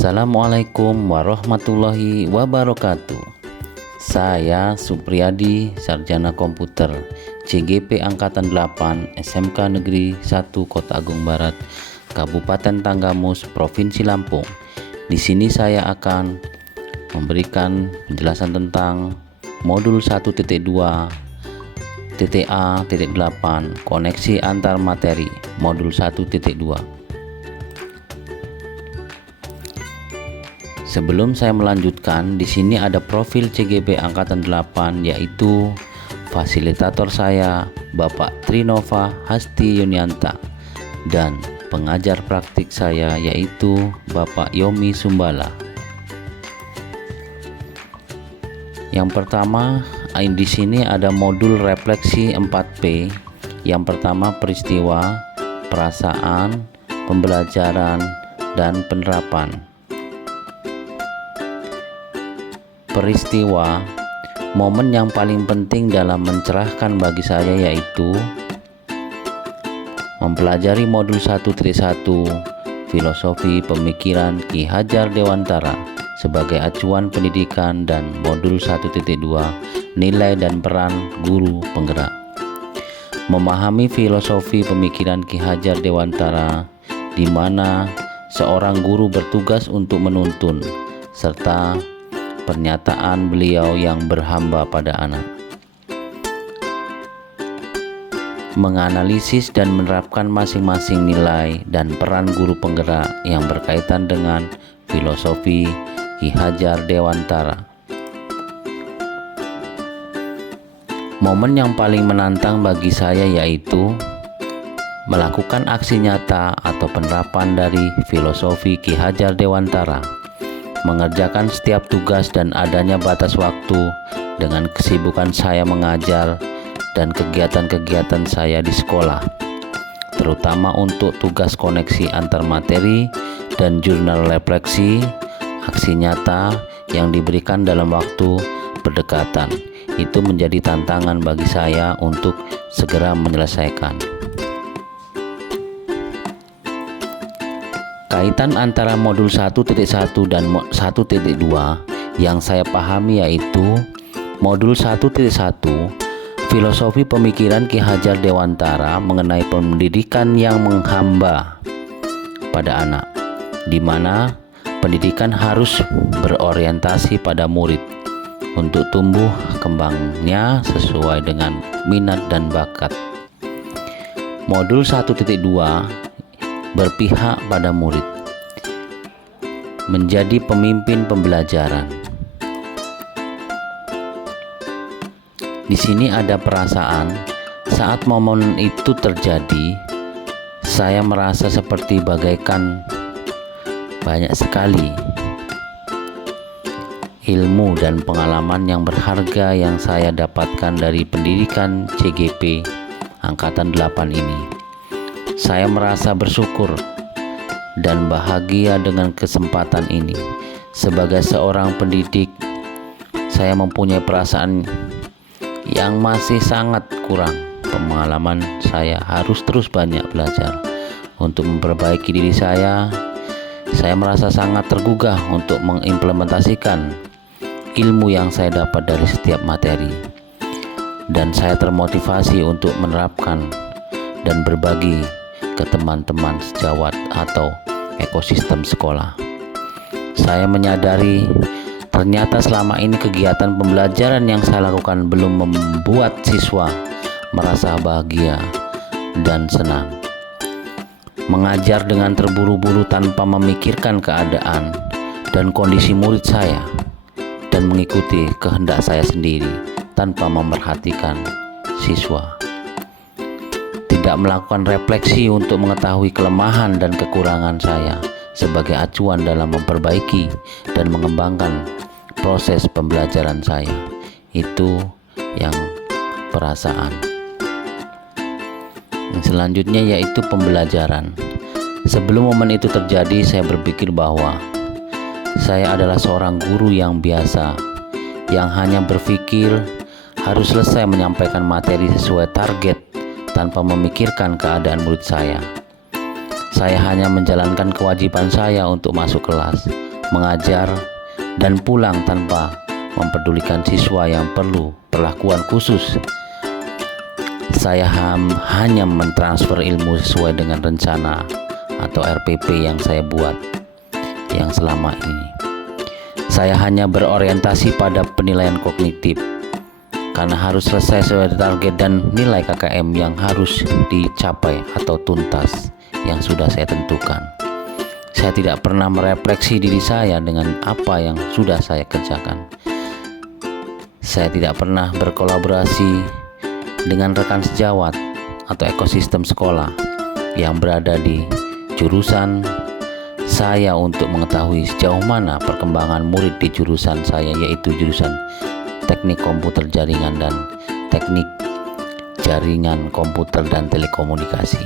Assalamualaikum warahmatullahi wabarakatuh. Saya Supriyadi, Sarjana Komputer, CGP Angkatan 8, SMK Negeri 1 Kota Agung Barat, Kabupaten Tanggamus, Provinsi Lampung. Di sini saya akan memberikan penjelasan tentang modul 1.2 TTA.8 koneksi antar materi modul 1.2. Sebelum saya melanjutkan, di sini ada profil CGP Angkatan 8, yaitu fasilitator saya Bapak Trinova Hasti Yunianta, dan pengajar praktik saya yaitu Bapak Yomi Sumbala. Yang pertama, di sini ada modul refleksi 4P. Yang pertama, peristiwa, perasaan, pembelajaran, dan penerapan. Peristiwa, momen yang paling penting dalam mencerahkan bagi saya yaitu mempelajari modul 1.1 filosofi pemikiran Ki Hajar Dewantara sebagai acuan pendidikan, dan modul 1.2 nilai dan peran guru penggerak. Memahami filosofi pemikiran Ki Hajar Dewantara, di mana seorang guru bertugas untuk menuntun, serta pernyataan beliau yang berhamba pada anak. Menganalisis dan menerapkan masing-masing nilai dan peran guru penggerak yang berkaitan dengan filosofi Ki Hajar Dewantara. Momen yang paling menantang bagi saya yaitu melakukan aksi nyata atau penerapan dari filosofi Ki Hajar Dewantara, mengerjakan setiap tugas dan adanya batas waktu dengan kesibukan saya mengajar dan kegiatan-kegiatan saya di sekolah, terutama untuk tugas koneksi antar materi dan jurnal refleksi. Aksi nyata yang diberikan dalam waktu berdekatan itu menjadi tantangan bagi saya untuk segera menyelesaikan. Kaitan antara modul 1.1 dan 1.2 yang saya pahami yaitu modul 1.1 filosofi pemikiran Ki Hajar Dewantara mengenai pendidikan yang menghamba pada anak, di mana pendidikan harus berorientasi pada murid untuk tumbuh kembangnya sesuai dengan minat dan bakat. Modul 1.2 berpihak pada murid, menjadi pemimpin pembelajaran. Di sini ada perasaan. Saat momen itu terjadi, saya merasa seperti bagaikan banyak sekali ilmu dan pengalaman yang berharga yang saya dapatkan dari pendidikan CGP Angkatan 8 ini. Saya merasa bersyukur dan bahagia dengan kesempatan ini. Sebagai seorang pendidik, saya mempunyai perasaan yang masih sangat kurang. Pengalaman saya harus terus banyak belajar untuk memperbaiki diri saya. Saya merasa sangat tergugah untuk mengimplementasikan ilmu yang saya dapat dari setiap materi, dan saya termotivasi untuk menerapkan dan berbagi ke teman-teman sejawat atau ekosistem sekolah. Saya menyadari ternyata selama ini kegiatan pembelajaran yang saya lakukan belum membuat siswa merasa bahagia dan senang. Mengajar dengan terburu-buru tanpa memikirkan keadaan dan kondisi murid saya, dan mengikuti kehendak saya sendiri tanpa memperhatikan siswa. Tidak melakukan refleksi untuk mengetahui kelemahan dan kekurangan saya sebagai acuan dalam memperbaiki dan mengembangkan proses pembelajaran saya. Itu yang perasaan. Yang selanjutnya yaitu pembelajaran. Sebelum momen itu terjadi, saya berpikir bahwa saya adalah seorang guru yang biasa, yang hanya berpikir harus selesai menyampaikan materi sesuai target tanpa memikirkan keadaan murid saya. Saya hanya menjalankan kewajiban saya untuk masuk kelas, mengajar, dan pulang tanpa mempedulikan siswa yang perlu perlakuan khusus. Saya hanya mentransfer ilmu sesuai dengan rencana atau RPP yang saya buat yang selama ini. Saya hanya berorientasi pada penilaian kognitif karena harus selesai sesuai target dan nilai KKM yang harus dicapai atau tuntas yang sudah saya tentukan. Saya tidak pernah merefleksi diri saya dengan apa yang sudah saya kerjakan. Saya tidak pernah berkolaborasi dengan rekan sejawat atau ekosistem sekolah yang berada di jurusan saya untuk mengetahui sejauh mana perkembangan murid di jurusan saya, yaitu jurusan Teknik Komputer Jaringan dan Teknik Jaringan Komputer dan Telekomunikasi.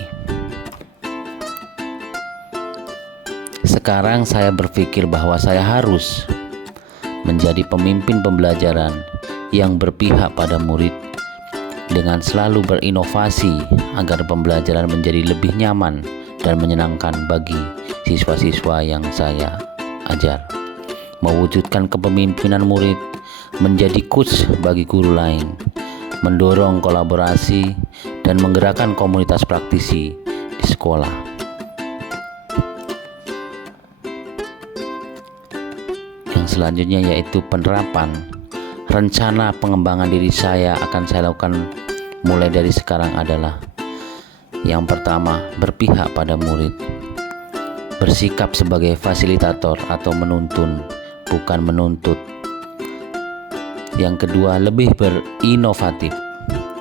Sekarang saya berpikir bahwa saya harus menjadi pemimpin pembelajaran yang berpihak pada murid dengan selalu berinovasi agar pembelajaran menjadi lebih nyaman dan menyenangkan bagi siswa-siswa yang saya ajar, mewujudkan kepemimpinan murid menjadi coach bagi guru lain, mendorong kolaborasi dan menggerakkan komunitas praktisi di sekolah. Yang selanjutnya yaitu penerapan rencana pengembangan diri saya akan saya lakukan mulai dari sekarang adalah: yang pertama, berpihak pada murid, bersikap sebagai fasilitator atau menuntun, bukan menuntut. Yang kedua, lebih berinovatif,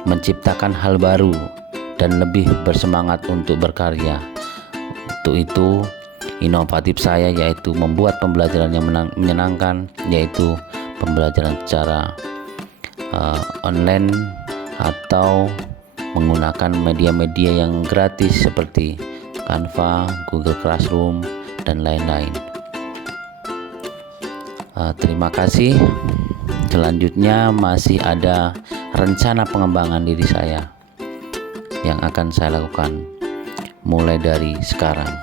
menciptakan hal baru dan lebih bersemangat untuk berkarya. Untuk itu, inovatif saya yaitu membuat pembelajaran yang menyenangkan, yaitu pembelajaran secara online atau menggunakan media-media yang gratis seperti Canva, Google Classroom, dan lain-lain. Terima kasih. Selanjutnya masih ada rencana pengembangan diri saya yang akan saya lakukan mulai dari sekarang,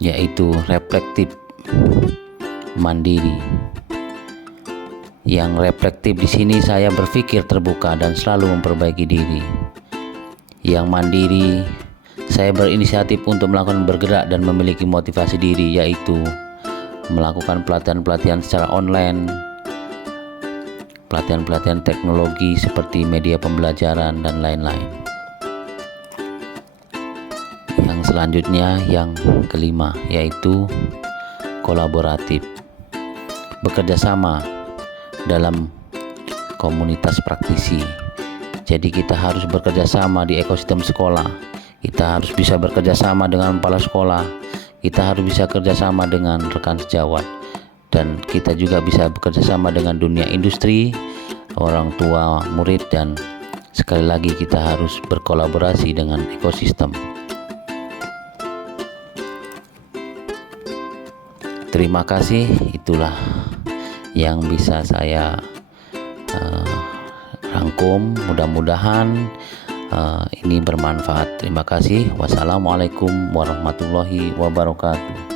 yaitu reflektif, mandiri. Yang reflektif di sini saya berpikir terbuka dan selalu memperbaiki diri. Yang mandiri, saya berinisiatif untuk melakukan bergerak dan memiliki motivasi diri, yaitu melakukan pelatihan-pelatihan secara online, pelatihan-pelatihan teknologi seperti media pembelajaran dan lain-lain. Yang selanjutnya, yang kelima, yaitu kolaboratif, bekerja sama dalam komunitas praktisi. Jadi kita harus bekerja sama di ekosistem sekolah. Kita harus bisa bekerja sama dengan kepala sekolah. Kita harus bisa kerja sama dengan rekan sejawat. Dan kita juga bisa bekerja sama dengan dunia industri, orang tua, murid, dan sekali lagi kita harus berkolaborasi dengan ekosistem. Terima kasih, itulah yang bisa saya rangkum. Mudah-mudahan ini bermanfaat. Terima kasih. Wassalamualaikum warahmatullahi wabarakatuh.